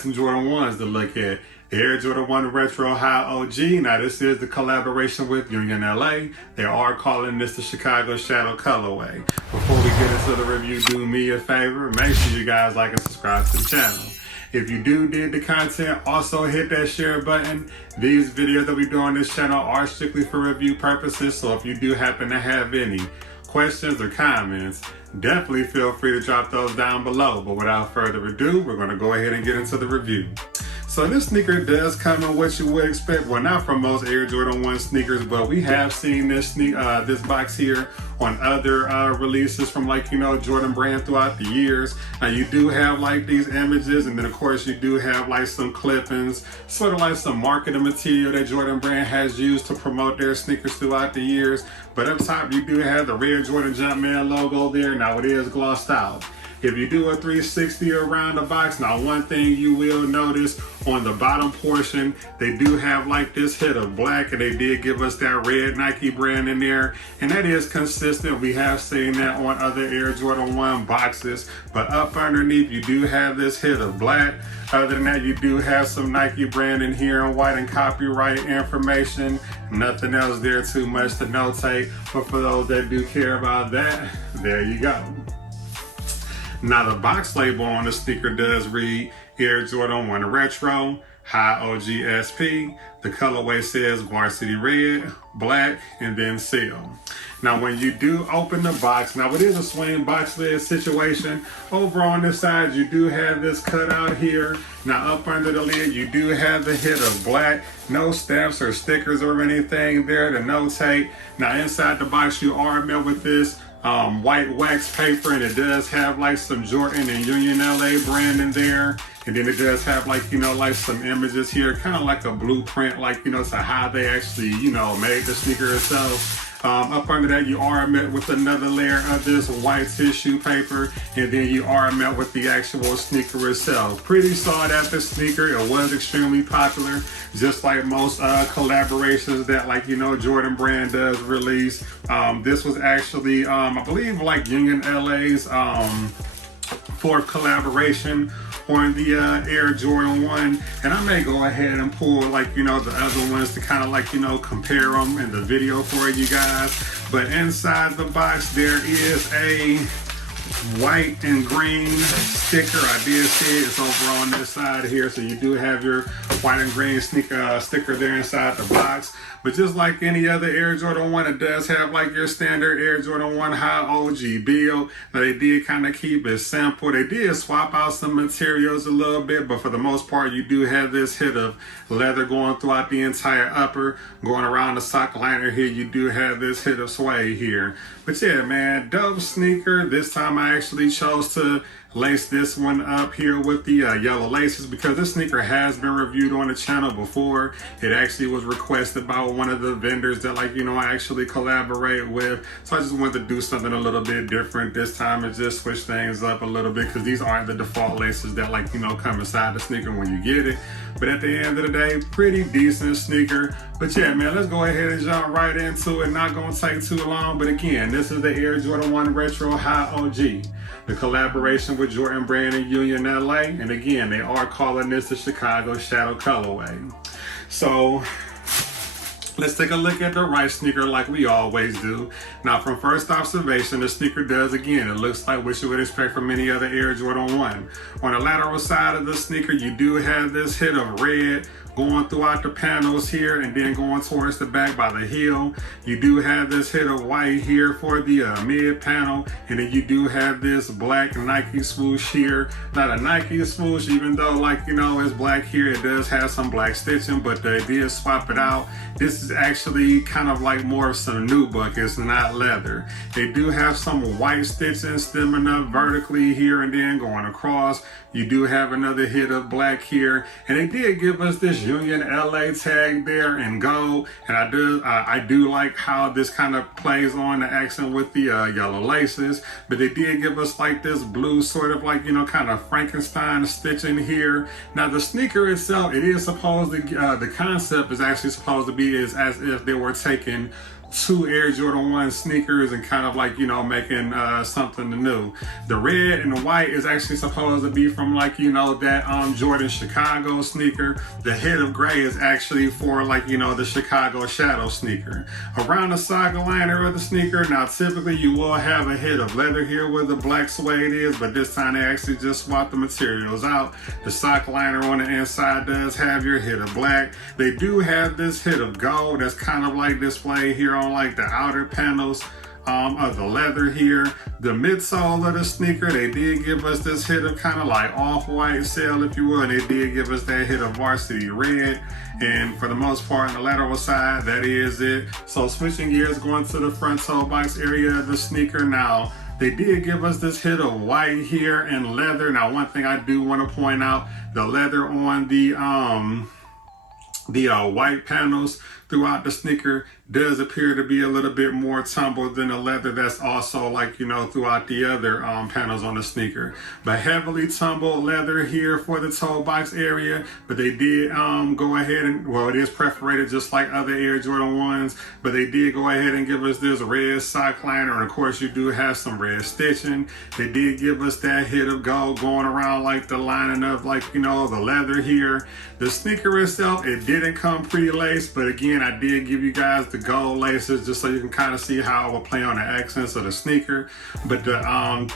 some Jordan 1s to look at. Air Jordan 1 Retro High OG. Now this is the collaboration with Union LA. They are calling this the Chicago Shadow colorway. Before we get into the review, do me a favor. Make sure you guys like and subscribe to the channel. If you do dig the content, also hit that share button. These videos that we do on this channel are strictly for review purposes, so if you do happen to have any questions or comments, definitely feel free to drop those down below. But without further ado, we're going to go ahead and get into the review. So this sneaker does come in what you would expect. Well, not from most Air Jordan 1 sneakers, but we have seen this this box here on other releases from Jordan brand throughout the years. Now you do have like these images, and then of course you do have like some clippings, sort of like some marketing material that Jordan brand has used to promote their sneakers throughout the years. But up top you do have the red Jordan Jumpman logo there. Now it is glossed out. If you do a 360 around the box, now one thing you will notice on the bottom portion, they do have like this hit of black, and they did give us that red Nike brand in there, and that is consistent. We have seen that on other Air Jordan 1 boxes, but up underneath you do have this hit of black. Other than that, you do have some Nike brand in here in white and copyright information. Nothing else there too much to notate, but for those that do care about that, there you go. Now the box label on the sneaker does read Air Jordan 1 Retro High OG SP. The colorway says Varsity Red, Black, and then Seal. Now when you do open the box, now it is a swing box lid situation. Over on this side you do have this cutout here. Now up under the lid you do have the hit of black. No stamps or stickers or anything there to notate. Now inside the box you are met with this white wax paper, and it does have like some Jordan and Union LA brand in there, and then it does have like like some images here, kind of like a blueprint, to how they actually made the sneaker itself. Up under that you are met with another layer of this white tissue paper, and then you are met with the actual sneaker itself. Pretty sought after sneaker. It was extremely popular, just like most collaborations that Jordan brand does release. This was actually I believe Union LA's fourth collaboration on the Air Jordan 1, and I may go ahead and pull the other ones to kind of compare them in the video for you guys. But inside the box there is a white and green sticker. I did see it. It's over on this side here, so you do have your white and green sticker there inside the box. But just like any other Air Jordan 1, it does have your standard Air Jordan 1 High OG build. Now they did kind of keep it simple. They did swap out some materials a little bit, but for the most part you do have this hit of leather going throughout the entire upper. Going around the sock liner here you do have this hit of suede here. But yeah, man, dope sneaker. This time I actually chose to lace this one up here with the yellow laces, because this sneaker has been reviewed on the channel before. It actually was requested by one of the vendors that I actually collaborate with, so I just wanted to do something a little bit different this time and just switch things up a little bit, because these aren't the default laces that come inside the sneaker when you get it. But at the end of the day, pretty decent sneaker. But yeah, man, let's go ahead and jump right into it. Not gonna take too long, but again, this is the Air Jordan 1 Retro High OG, the collaboration with Jordan brand and Union LA, and again, they are calling this the Chicago Shadow colorway. So let's take a look at the right sneaker like we always do. Now from first observation, the sneaker does, again, it looks like what you would expect from any other Air Jordan 1. On the lateral side of the sneaker, you do have this hit of red going throughout the panels here, and then going towards the back by the heel. You do have this hit of white here for the mid panel, and then you do have this black Nike swoosh here. Not a Nike swoosh, even though it's black here, it does have some black stitching, but they did swap it out. This is actually kind of more of some nubuck. It's not leather. They do have some white stitching stemming up vertically here and then going across. You do have another hit of black here, and they did give us this Union LA tag there in gold, and I do like how this kind of plays on the accent with the yellow laces. But they did give us this blue sort of kind of Frankenstein stitching here. Now the sneaker itself, it is supposed to the concept is actually supposed to be as if they were taking two Air Jordan 1 sneakers and kind of like, you know, making something new. The red and the white is actually supposed to be from like, you know, that Jordan Chicago sneaker. The hit of gray is actually for like, you know, the Chicago Shadow sneaker. Around the sock liner of the sneaker, now typically you will have a hit of leather here where the black suede is, but this time they actually just swapped the materials out. The sock liner on the inside does have your hit of black. They do have this hit of gold that's kind of like displayed here on like the outer panels of the leather here. The midsole of the sneaker, they did give us this hit of kind of like off-white sail, if you will, and they did give us that hit of varsity red. And for the most part on the lateral side, that is it. So switching gears, going to the front toe box area of the sneaker. Now, they did give us this hit of white here and leather. Now, one thing I do want to point out, the leather on the white panels throughout the sneaker does appear to be a little bit more tumbled than the leather that's also like, you know, throughout the other panels on the sneaker. But heavily tumbled leather here for the toe box area, but they did go ahead and, well, it is perforated just like other Air Jordan 1s, but they did go ahead and give us this red sock liner, and of course you do have some red stitching. They did give us that hit of gold going around like the lining of like, you know, the leather here. The sneaker itself, it didn't come pre-laced, but again, I did give you guys the gold laces just so you can kind of see how it will play on the accents of the sneaker. But the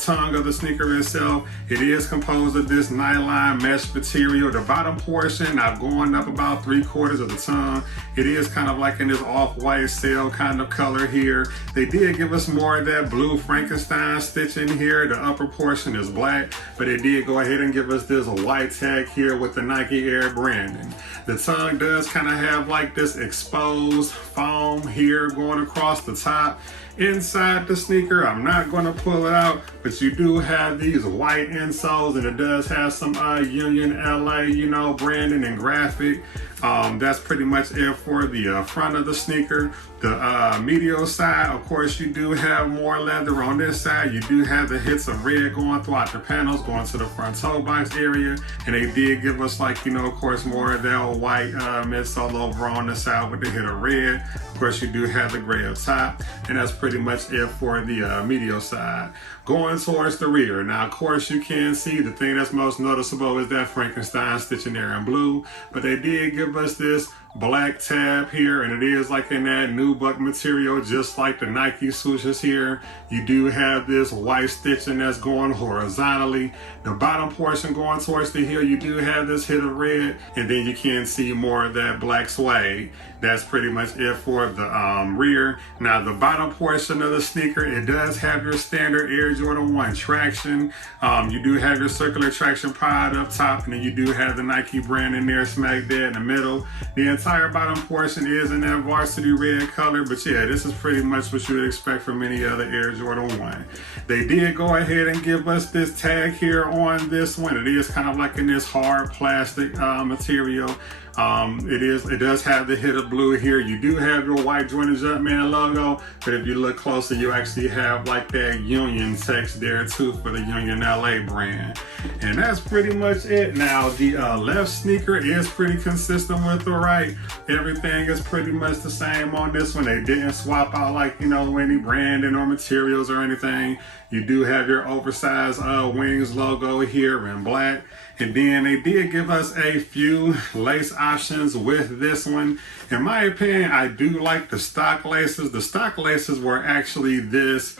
tongue of the sneaker itself, it is composed of this nylon mesh material. The bottom portion, now going up about 3/4 of the tongue, it is kind of like in this off-white sail kind of color here. They did give us more of that blue Frankenstein stitching here. The upper portion is black, but they did go ahead and give us this white tag here with the Nike Air branding. The tongue does kind of have like this exposed foam here going across the top. Inside the sneaker, I'm not going to pull it out, but you do have these white insoles, and it does have some Union LA, you know, branding and graphic. That's pretty much it for the front of the sneaker. The medial side, of course, you do have more leather on this side. You do have the hits of red going throughout the panels, going to the front toe box area. And they did give us, like, you know, of course, more of that white midsole over on the side with the hit of red. Of course, you do have the gray up top. And that's pretty much it for the medial side. Going towards the rear. Now, of course, you can see the thing that's most noticeable is that Frankenstein stitching there in blue. But they did give us this black tab here, and it is like in that nubuck material, just like the Nike swooshes here. You do have this white stitching that's going horizontally. The bottom portion going towards the heel, you do have this hit of red, and then you can see more of that black suede. That's pretty much it for the rear. Now, the bottom portion of the sneaker, it does have your standard Air Jordan 1 traction. You do have your circular traction pod up top, and then you do have the Nike brand in there smack dead in the middle. The entire bottom portion is in that varsity red color, but yeah, this is pretty much what you would expect from any other Air Jordan 1. They did go ahead and give us this tag here on this one. It is kind of like in this hard plastic material. It does have the hit of blue here. You do have your white Jordan Jumpman logo, but if you look closer, you actually have like that Union text there too for the Union LA brand. And that's pretty much it. Now, the left sneaker is pretty consistent with the right. Everything is pretty much the same on this one. They didn't swap out like, you know, any branding or materials or anything. You do have your oversized Wings logo here in black. And then they did give us a few lace options with this one. In my opinion, I do like the stock laces. The stock laces were actually this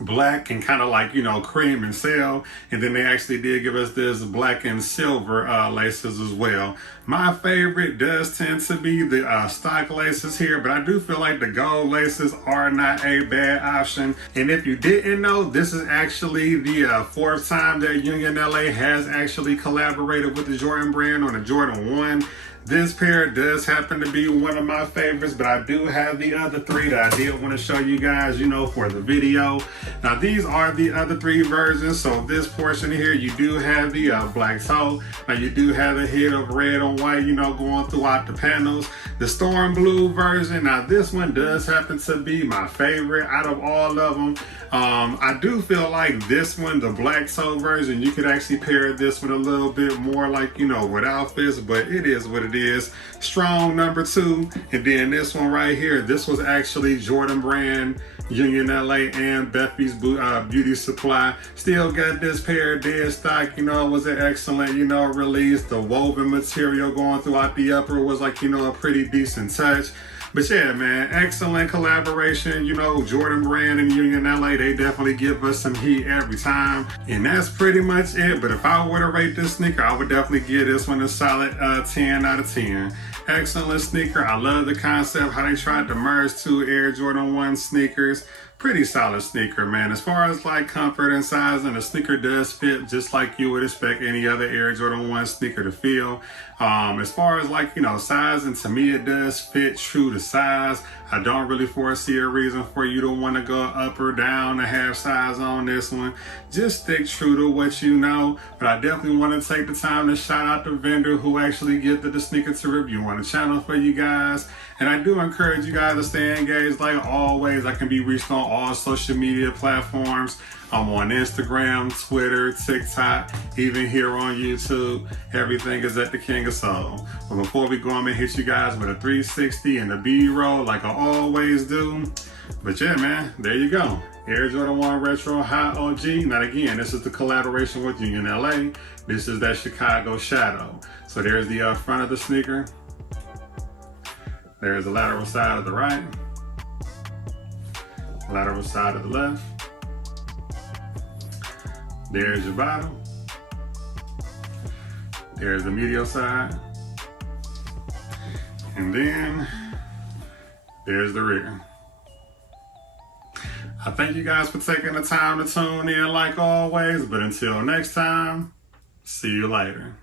black and kind of like, you know, cream and sail, and then they actually did give us this black and silver laces as well. My favorite does tend to be the stock laces here, but I do feel like the gold laces are not a bad option. And if you didn't know, this is actually the fourth time that Union LA has actually collaborated with the Jordan brand on a Jordan 1. This pair does happen to be one of my favorites, but I do have the other three that I did want to show you guys, you know, for the video. Now, these are the other three versions. So this portion here, you do have the black toe. Now, you do have the hit of red on white, you know, going throughout the panels. The storm blue version, now this one does happen to be my favorite out of all of them. I do feel like this one, the black toe version, you could actually pair this with a little bit more like, you know, with outfits, but it is what it is. Strong number 2. And then this one right here, this was actually Jordan Brand, Union LA, and Beffy's Beauty Supply. Still got this pair dead stock. You know, it was an excellent, you know, release. The woven material going throughout the upper was like, you know, a pretty decent touch. But yeah, man, excellent collaboration. You know, Jordan Brand and Union LA, they definitely give us some heat every time. And that's pretty much it. But if I were to rate this sneaker, I would definitely give this one a solid 10 out of 10. Excellent sneaker. I love the concept, how they tried to merge 2 Air Jordan 1 sneakers. Pretty solid sneaker, man. As far as like comfort and size, and the sneaker does fit just like you would expect any other Air Jordan 1 sneaker to feel. As far as like, you know, size, and to me it does fit true to size. I don't really foresee a reason for you to want to go up or down a half size on this one. Just stick true to what you know. But I definitely want to take the time to shout out the vendor who actually gifted the sneaker to review on the channel for you guys. And I do encourage you guys to stay engaged like always. I can be reached on all social media platforms. I'm on Instagram, Twitter, TikTok, even here on YouTube. Everything is at the King of Soul. But before we go, I'm gonna hit you guys with a 360 and a B-roll like I always do. But yeah, man, there you go. Air Jordan 1 Retro High OG. Now again, this is the collaboration with Union LA. This is that Chicago Shadow. So there's the front of the sneaker. There's the lateral side of the right. Lateral side of the left. There's your bottom. There's the medial side. And then there's the rear. I thank you guys for taking the time to tune in like always, but until next time, see you later.